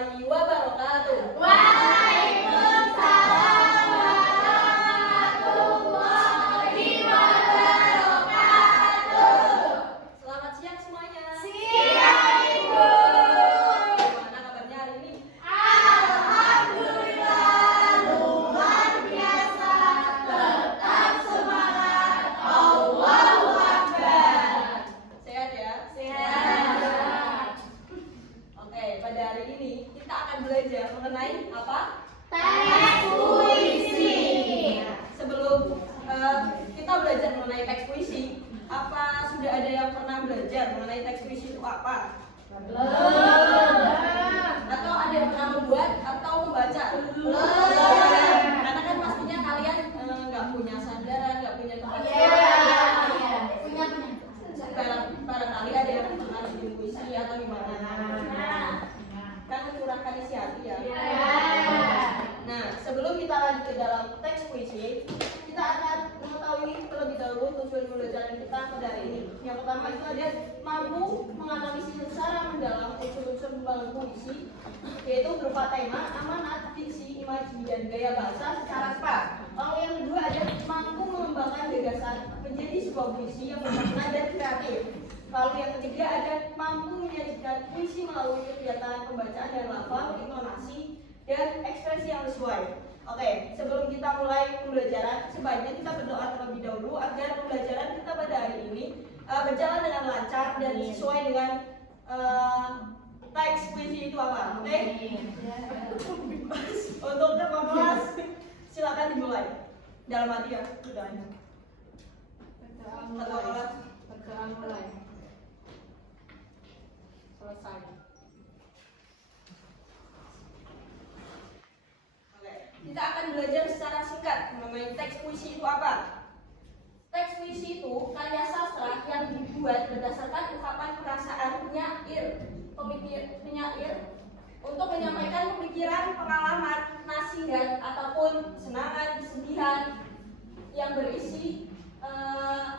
warahmatullahi wabarakatuh. Waalaikumsalam warahmatullahi wabarakatuh. Selamat siang semuanya. Siang, Ibu. Gimana kabarnya hari ini? Alhamdulillah, luar biasa. Tetap semangat. Allahu Akbar. Sehat ya? Sehat. Oke, pada hari ini kita akan belajar mengenai apa? Teks puisi. Nah, sebelum kita belajar mengenai teks puisi, apa sudah ada yang pernah belajar mengenai teks puisi itu apa? Belum. Atau ada yang pernah membuat atau membaca? Belum. Karena kan pastinya kalian nggak punya sandaran, nggak punya tempat. Punya. Barangkali ada yang pernah bikin puisi atau gimana? Kan mencurahkan isi hati ya. Nah, sebelum kita lanjut ke dalam teks puisi, kita akan mengetahui terlebih dahulu tujuan pembelajaran kita pada hari ini. Yang pertama itu ada mampu menganalisis secara mendalam unsur-unsur pembangun puisi, yaitu berupa tema, amanat, diksi, imaji, dan gaya bahasa secara cepat. Lalu yang kedua ada mampu mengembangkan gagasan menjadi sebuah puisi yang bermakna dan kreatif. Lalu yang ketiga ada mampu menyajikan puisi melalui kegiatan pembacaan dan lafal, intonasi, dan ekspresi yang sesuai. Oke, sebelum kita mulai pembelajaran, sebaiknya kita berdoa terlebih dahulu agar pembelajaran kita pada hari ini berjalan dengan lancar dan sesuai dengan teks puisi itu apa. Oke? Untuk kelompok kelas, silakan dimulai. Dalam hati ya, berdoanya. Ketua kelas. Mulai. Selesai. Oke, kita akan belajar secara singkat mengenai teks puisi itu apa. Teks puisi itu karya sastra yang dibuat berdasarkan ungkapan perasaan penyair untuk menyampaikan pemikiran, pengalaman, nasihat ataupun kesenangan, kesedihan yang berisi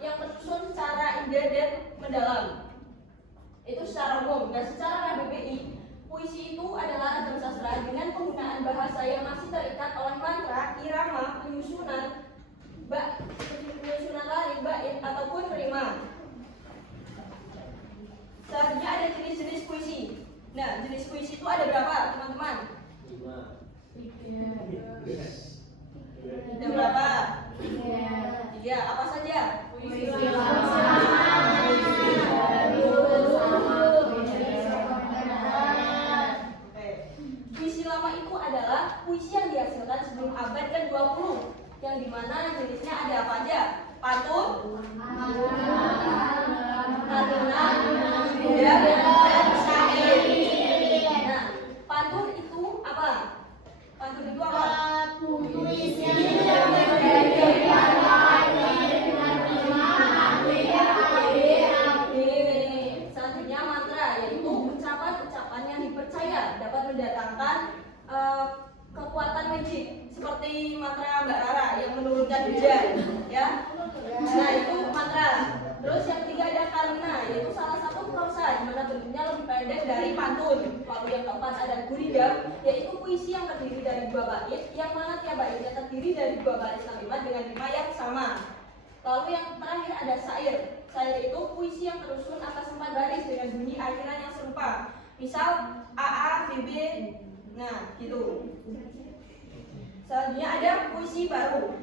yang tersusun secara indah dan mendalam. Itu secara umum. Dan secara KBBI, puisi itu adalah ragam sastra dengan penggunaan bahasa yang masih terikat oleh mantra, irama, penyusunan larik, bait ataupun rima. Selanjutnya ada jenis-jenis puisi. Nah, jenis puisi itu ada berapa, teman-teman? 5. Ada berapa? 3. 3. Apa saja? Puisi lama. Oke. Puisi lama itu adalah puisi yang dihasilkan sebelum abad ke-20, yang dimana jenisnya ada apa aja? Pantun, lantunan, dan syair. Nah, pantun itu apa? Pantun itu apa? Puisi yang berbeda dengan rima, Selanjutnya mantra, yaitu ucapan-ucapan yang dipercaya dapat mendatangkan kekuatan magic, seperti mantra Mbak Rara yang menurunkan hujan, ya. Nah, itu mantra. Terus yang ketiga ada karuna, yaitu salah satu prosa di mana bentuknya lebih pendek dari pantun. Lalu yang keempat ada gurindam, yaitu puisi yang terdiri dari 2 bait, yang mana tiap baitnya terdiri dari 2 baris kalimat dengan rima yang sama. Lalu yang terakhir ada syair. Syair itu puisi yang tersusun atas 4 baris dengan bunyi akhiran yang serupa. Misal AA, BB, nah gitu. Selanjutnya ada puisi baru.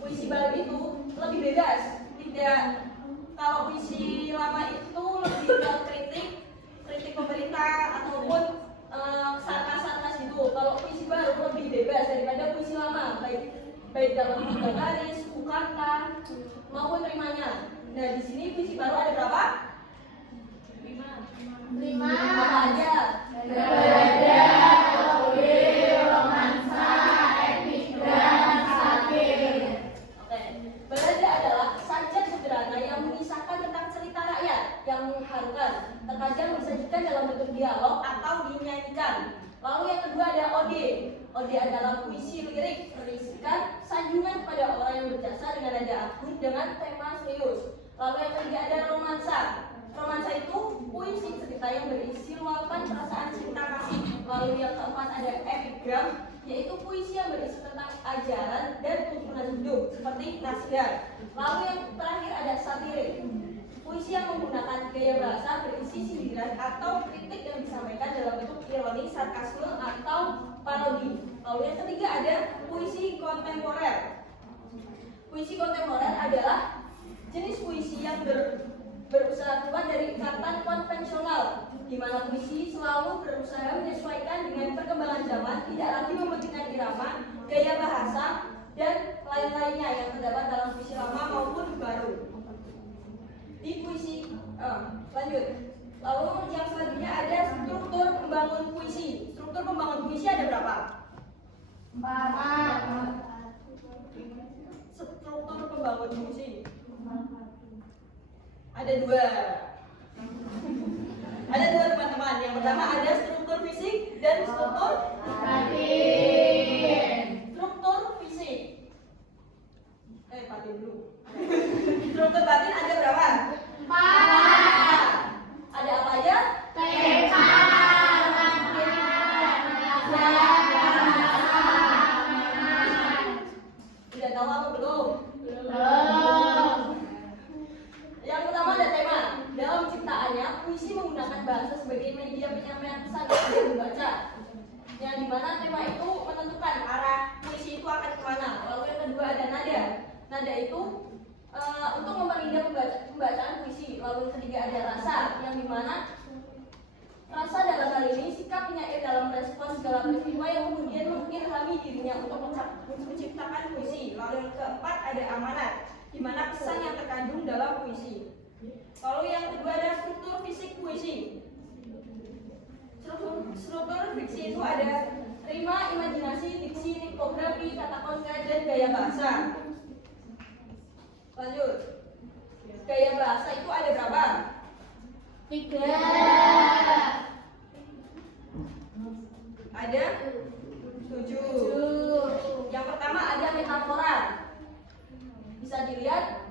Puisi baru itu lebih bebas. Tidak, kalau puisi lama itu lebih ke kritik pemerintah ataupun sarkas gitu. Kalau puisi baru lebih bebas daripada puisi lama, baik dalam bentuk baris, kata maupun rimanya. Nah, di sini puisi baru ada berapa? 5. Apa aja? Berada, tauhid, romansa, epik, dan satir. Oke. Berada adalah sajak sederhana yang mengisahkan tentang cerita rakyat yang mengharukan, terkadang disajikan dalam bentuk dialog atau dinyanyikan. Lalu yang kedua ada ode. Ode adalah puisi lirik berisikan sanjungan kepada orang yang berjasa dengan nada agung dengan tema serius. Lalu yang ketiga ada romansa. Romansa itu puisi cerita yang berisi luapan perasaan cinta kasih. Lalu yang keempat ada epigram, yaitu puisi yang berisi tentang ajaran dan tuntunan hidup seperti nasihat. Lalu yang terakhir ada satirik, puisi yang menggunakan gaya bahasa berisi sindiran atau kritik yang disampaikan dalam bentuk ironi, sarkasme, atau parodi. Lalu yang ketiga ada puisi kontemporer. Puisi kontemporer adalah jenis puisi yang berusaha keluar dari ikatan konvensional, di mana puisi selalu berusaha menyesuaikan dengan perkembangan zaman, tidak lagi mementingkan irama, gaya bahasa, dan lain-lainnya yang terdapat dalam puisi lama maupun baru. Di puisi, lanjut. Lalu yang selanjutnya ada struktur pembangun puisi. Struktur pembangun puisi ada berapa? 4. Struktur pembangun puisi ada 2. Ada 2 teman-teman. Yang pertama ada struktur fisik dan struktur batin. Struktur fisik. Batin dulu. Struktur batin ada berapa? 4. Ada apa aja? Tema, Sudah tahu apa belum? belum. Yang pertama ada tema. Dalam ciptaannya, puisi menggunakan bahasa sebagai media penyampaian pesan kepada pembaca. Yang dimana tema itu menentukan arah puisi itu akan kemana. Lalu yang kedua ada nada. Nada itu untuk memperindah pembacaan puisi. Lalu yang ketiga ada rasa, yang dimana rasa dalam hal ini sikap penyair dalam merespons segala peristiwa yang kemudian mengilhami dirinya untuk menciptakan puisi. Lalu yang keempat ada amanat, di mana pesan yang terkandung dalam puisi. Lalu yang kedua ada struktur fisik puisi. Struktur fiksi itu ada rima, imajinasi, diksi, tipografi, kata konsep, dan gaya bahasa. Lanjut. Gaya bahasa itu ada berapa? 3. Ada 7. Yang pertama ada metafora. Bisa dilihat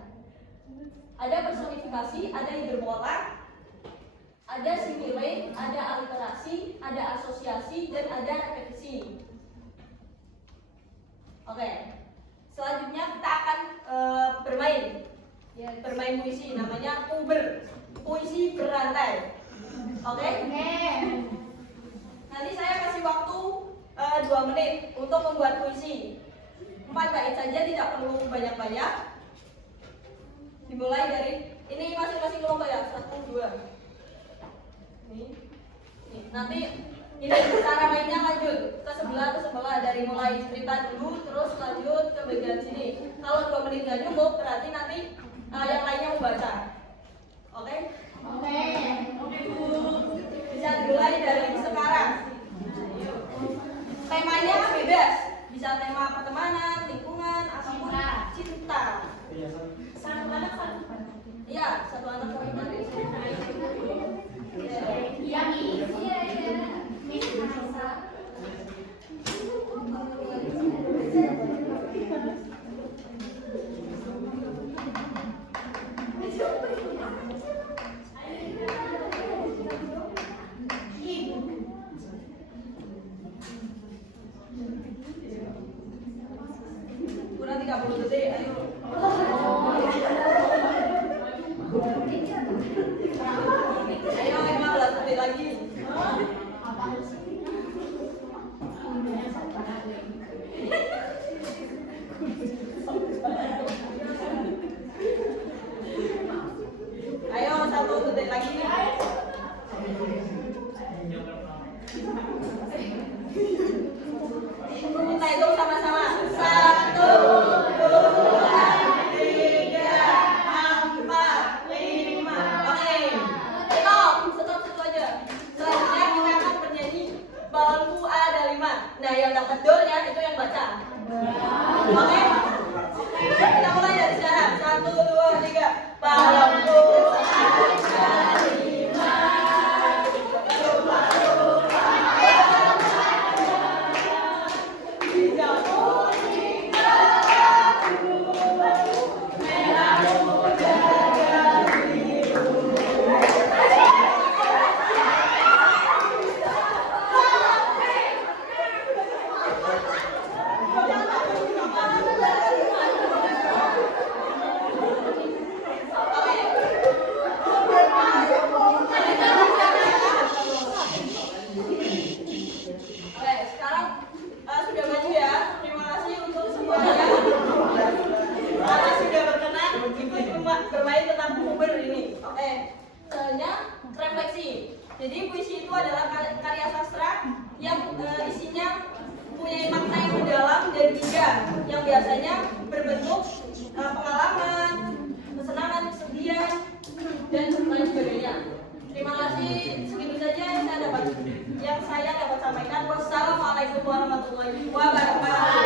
ada personifikasi, ada hiperbola, ada simile, ada aliterasi, ada asosiasi, dan ada repetisi. Oke. Selanjutnya kita akan bermain. Bermain puisi, namanya puber. Puisi berantai. Oke? Nanti saya kasih waktu 2 menit untuk membuat puisi. 4 bait saja, tidak perlu banyak-banyak. Dimulai dari ini masing-masing kelompok ya, 1, 2. Ini. Nanti ini cara mainnya lanjut ke sebelah dari mulai cerita dulu terus lanjut ke bagian sini. Kalau 2 menit nggak cukup berarti nanti yang lainnya membaca. Oke? Bisa dimulai dari sekarang. Temanya bebas, bisa tema pertemanan, lingkungan, ataupun cinta. Satu anak satu panah. Iya, satu anak satu panah. Iya, Miss Nasa. Kurang 30 detik, ayo. Ayo 15 detik lagi. Ayo 1 detik lagi. Kita hitung sama-sama. 1, 2, 3, 4, 5. Oke. Stop situ aja. Selanjutnya kita akan bernyanyi balonku ada 5. Nah, yang dapat dornya itu yang baca. Oke? Kita mulai dari sekarang. 1, 2, 3. Balonku ada 5. biasanya berbentuk pengalaman, kesenangan, kesedihan, dan lain sebagainya. Terima kasih, segitu saja yang saya dapat sampaikan. Wassalamualaikum warahmatullahi wabarakatuh.